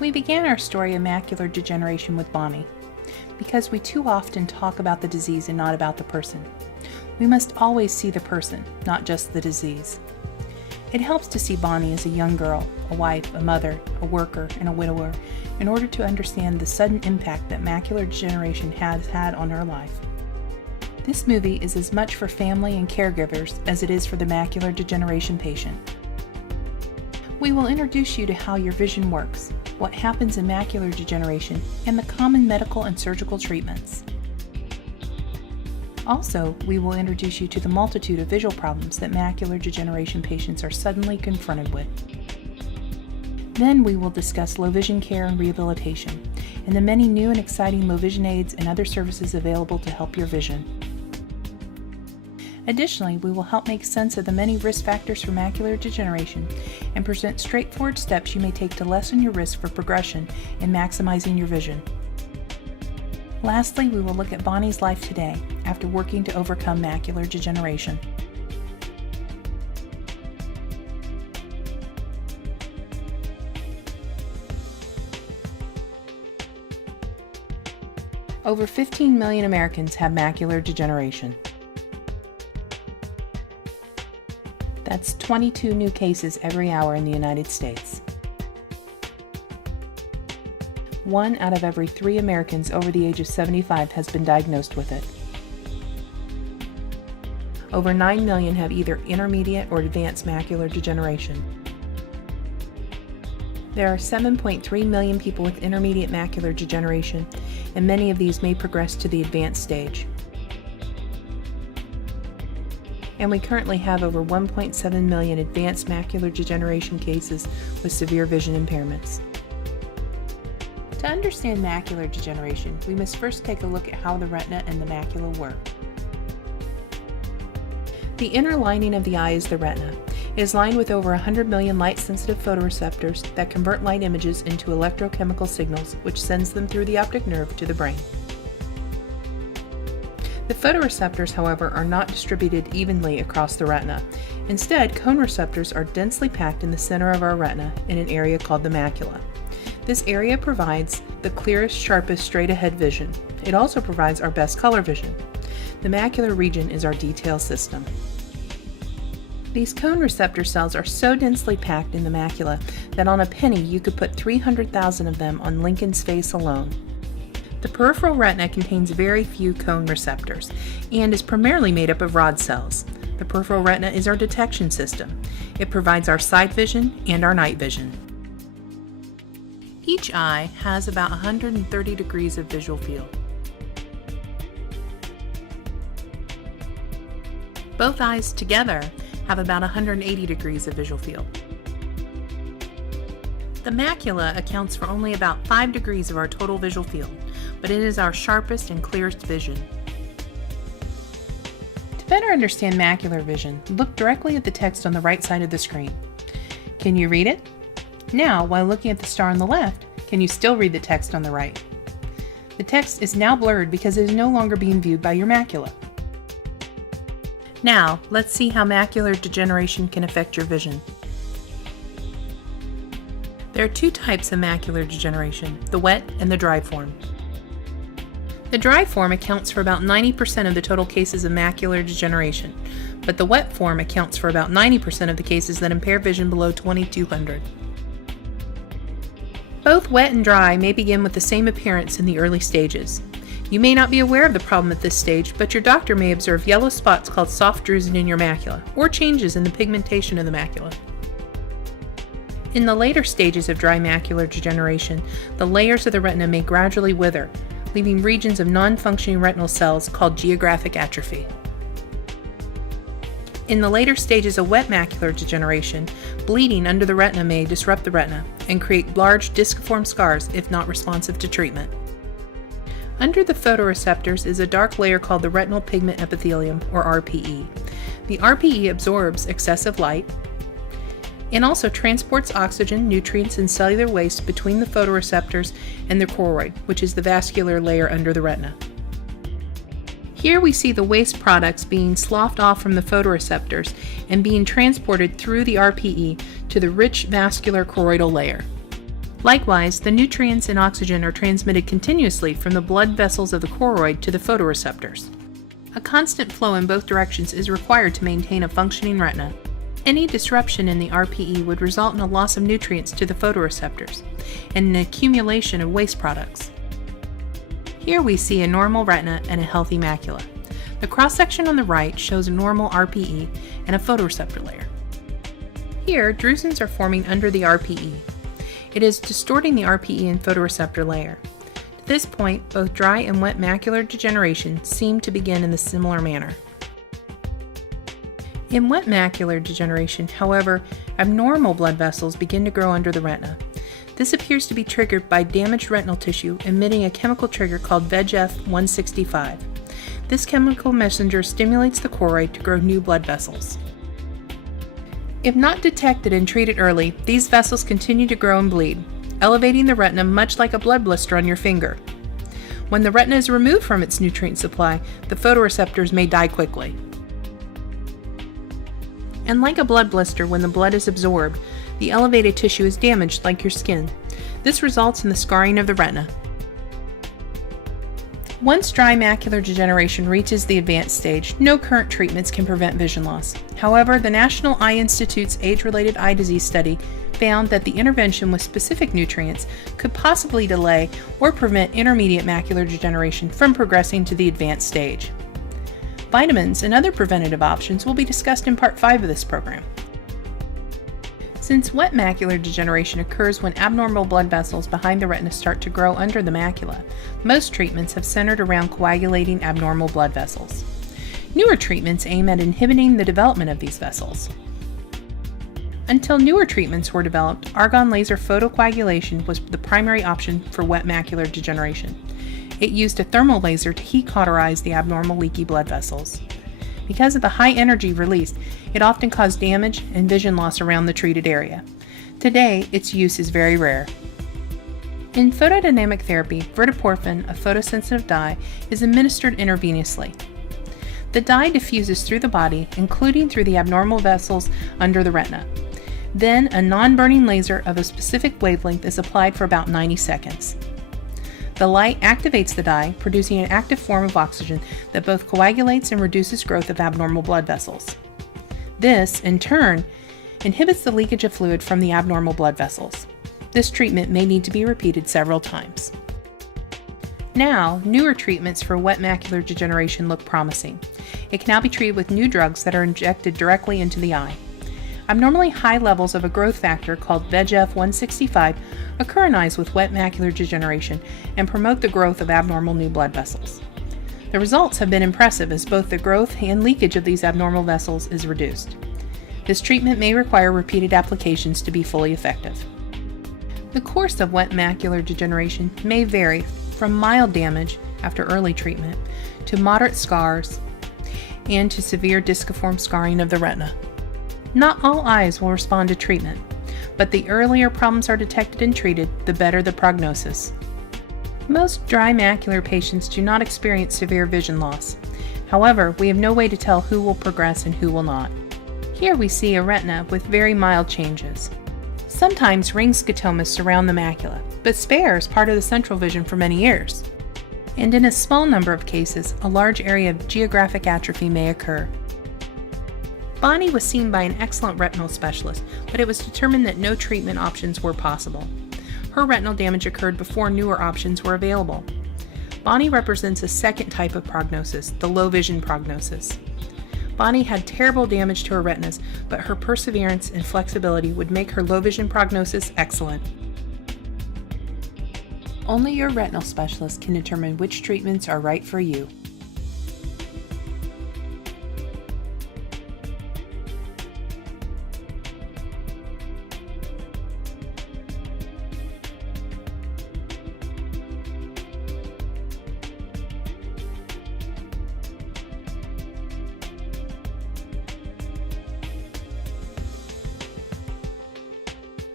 We began our story of macular degeneration with Bonnie because we too often talk about the disease and not about the person. We must always see the person, not just the disease. It helps to see Bonnie as a young girl, a wife, a mother, a worker, and a widower in order to understand the sudden impact that macular degeneration has had on her life. This movie is as much for family and caregivers as it is for the macular degeneration patient. We will introduce you to how your vision works, what happens in macular degeneration, and the common medical and surgical treatments. Also, we will introduce you to the multitude of visual problems that macular degeneration patients are suddenly confronted with. Then we will discuss low vision care and rehabilitation, and the many new and exciting low vision aids and other services available to help your vision. Additionally, we will help make sense of the many risk factors for macular degeneration and present straightforward steps you may take to lessen your risk for progression and maximizing your vision. Lastly, we will look at Bonnie's life today after working to overcome macular degeneration. Over 15 million Americans have macular degeneration. That's 22 new cases every hour in the United States. 1 out of every 3 Americans over the age of 75 has been diagnosed with it. Over 9 million have either intermediate or advanced macular degeneration. There are 7.3 million people with intermediate macular degeneration, and many of these may progress to the advanced stage. And we currently have over 1.7 million advanced macular degeneration cases with severe vision impairments. To understand macular degeneration, we must first take a look at how the retina and the macula work. The inner lining of the eye is the retina. It is lined with over 100 million light-sensitive photoreceptors that convert light images into electrochemical signals, which sends them through the optic nerve to the brain. The photoreceptors, however, are not distributed evenly across the retina. Instead, cone receptors are densely packed in the center of our retina in an area called the macula. This area provides the clearest, sharpest, straight-ahead vision. It also provides our best color vision. The macular region is our detail system. These cone receptor cells are so densely packed in the macula that on a penny you could put 300,000 of them on Lincoln's face alone. The peripheral retina contains very few cone receptors and is primarily made up of rod cells. The peripheral retina is our detection system. It provides our side vision and our night vision. Each eye has about 130 degrees of visual field. Both eyes together have about 180 degrees of visual field. The macula accounts for only about 5 degrees of our total visual field, but it is our sharpest and clearest vision. To better understand macular vision, look directly at the text on the right side of the screen. Can you read it? Now, while looking at the star on the left, can you still read the text on the right? The text is now blurred because it is no longer being viewed by your macula. Now, let's see how macular degeneration can affect your vision. There are 2 types of macular degeneration, the wet and the dry form. The dry form accounts for about 90% of the total cases of macular degeneration, but the wet form accounts for about 90% of the cases that impair vision below 2200. Both wet and dry may begin with the same appearance in the early stages. You may not be aware of the problem at this stage, but your doctor may observe yellow spots called soft drusen in your macula, or changes in the pigmentation of the macula. In the later stages of dry macular degeneration, the layers of the retina may gradually wither, leaving regions of non-functioning retinal cells called geographic atrophy. In the later stages of wet macular degeneration, bleeding under the retina may disrupt the retina and create large disciform scars if not responsive to treatment. Under the photoreceptors is a dark layer called the retinal pigment epithelium, or RPE. The RPE absorbs excessive light and also transports oxygen, nutrients, and cellular waste between the photoreceptors and the choroid, which is the vascular layer under the retina. Here we see the waste products being sloughed off from the photoreceptors and being transported through the RPE to the rich vascular choroidal layer. Likewise, the nutrients and oxygen are transmitted continuously from the blood vessels of the choroid to the photoreceptors. A constant flow in both directions is required to maintain a functioning retina. Any disruption in the RPE would result in a loss of nutrients to the photoreceptors and an accumulation of waste products. Here we see a normal retina and a healthy macula. The cross-section on the right shows a normal RPE and a photoreceptor layer. Here, drusens are forming under the RPE. It is distorting the RPE and photoreceptor layer. At this point, both dry and wet macular degeneration seem to begin in a similar manner. In wet macular degeneration, however, abnormal blood vessels begin to grow under the retina. This appears to be triggered by damaged retinal tissue emitting a chemical trigger called VEGF-165. This chemical messenger stimulates the choroid to grow new blood vessels. If not detected and treated early, these vessels continue to grow and bleed, elevating the retina much like a blood blister on your finger. When the retina is removed from its nutrient supply, the photoreceptors may die quickly. And like a blood blister, when the blood is absorbed, the elevated tissue is damaged like your skin. This results in the scarring of the retina. Once dry macular degeneration reaches the advanced stage, no current treatments can prevent vision loss. However, the National Eye Institute's age-related eye disease study found that the intervention with specific nutrients could possibly delay or prevent intermediate macular degeneration from progressing to the advanced stage. Vitamins and other preventative options will be discussed in Part 5 of this program. Since wet macular degeneration occurs when abnormal blood vessels behind the retina start to grow under the macula, most treatments have centered around coagulating abnormal blood vessels. Newer treatments aim at inhibiting the development of these vessels. Until newer treatments were developed, argon laser photocoagulation was the primary option for wet macular degeneration. It used a thermal laser to heat cauterize the abnormal leaky blood vessels. Because of the high energy released, it often caused damage and vision loss around the treated area. Today, its use is very rare. In photodynamic therapy, verteporfin, a photosensitive dye, is administered intravenously. The dye diffuses through the body, including through the abnormal vessels under the retina. Then, a non-burning laser of a specific wavelength is applied for about 90 seconds. The light activates the dye, producing an active form of oxygen that both coagulates and reduces growth of abnormal blood vessels. This, in turn, inhibits the leakage of fluid from the abnormal blood vessels. This treatment may need to be repeated several times. Now, newer treatments for wet macular degeneration look promising. It can now be treated with new drugs that are injected directly into the eye. Abnormally high levels of a growth factor called VEGF-165 occur in eyes with wet macular degeneration and promote the growth of abnormal new blood vessels. The results have been impressive as both the growth and leakage of these abnormal vessels is reduced. This treatment may require repeated applications to be fully effective. The course of wet macular degeneration may vary from mild damage after early treatment to moderate scars and to severe disciform scarring of the retina. Not all eyes will respond to treatment, but the earlier problems are detected and treated, the better the prognosis. Most dry macular patients do not experience severe vision loss. However, we have no way to tell who will progress and who will not. Here we see a retina with very mild changes. Sometimes ring scotomas surround the macula, but spare is part of the central vision for many years. And in a small number of cases, a large area of geographic atrophy may occur. Bonnie was seen by an excellent retinal specialist, but it was determined that no treatment options were possible. Her retinal damage occurred before newer options were available. Bonnie represents a second type of prognosis, the low vision prognosis. Bonnie had terrible damage to her retinas, but her perseverance and flexibility would make her low vision prognosis excellent. Only your retinal specialist can determine which treatments are right for you.